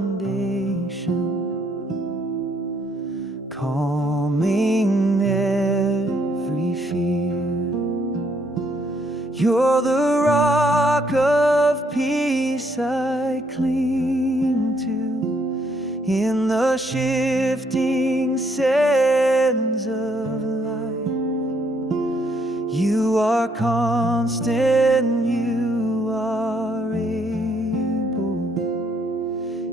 foundation, calming every fear. You're the rock of peace I cling to in the shifting sands of life. You are constant, you are able.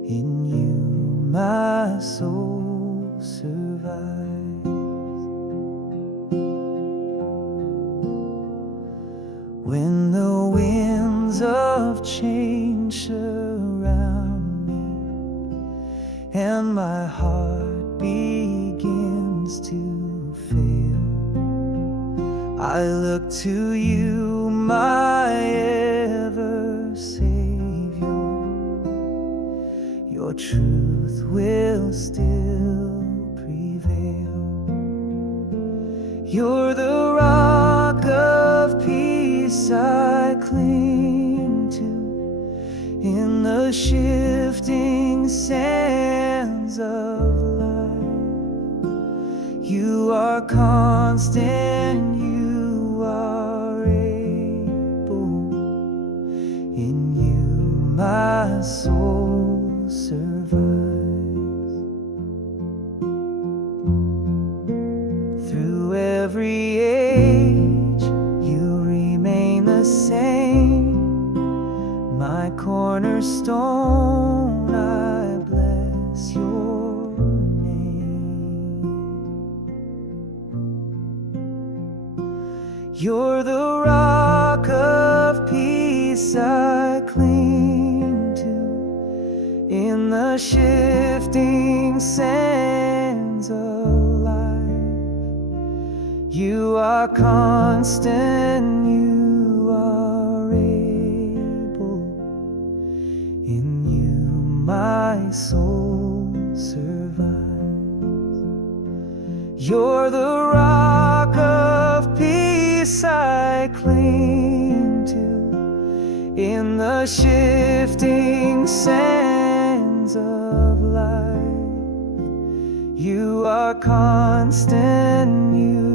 In you my soul survives. When the winds of change surround me and my heart begins to fail, I look to you, my ever-Savior. Your truth will still prevail. You're the rock of peace I cling to in the shifting sands of life. You are constant, you are able. In you my soul survives. Through every age you remain the same, my cornerstone, I bless your name. You're the rock of peace I cling to in the shifting sands of life. You are constant, you are able. In you my soul survives. You're the rock of peace I cling to in the shifting sands of life. You are constant, you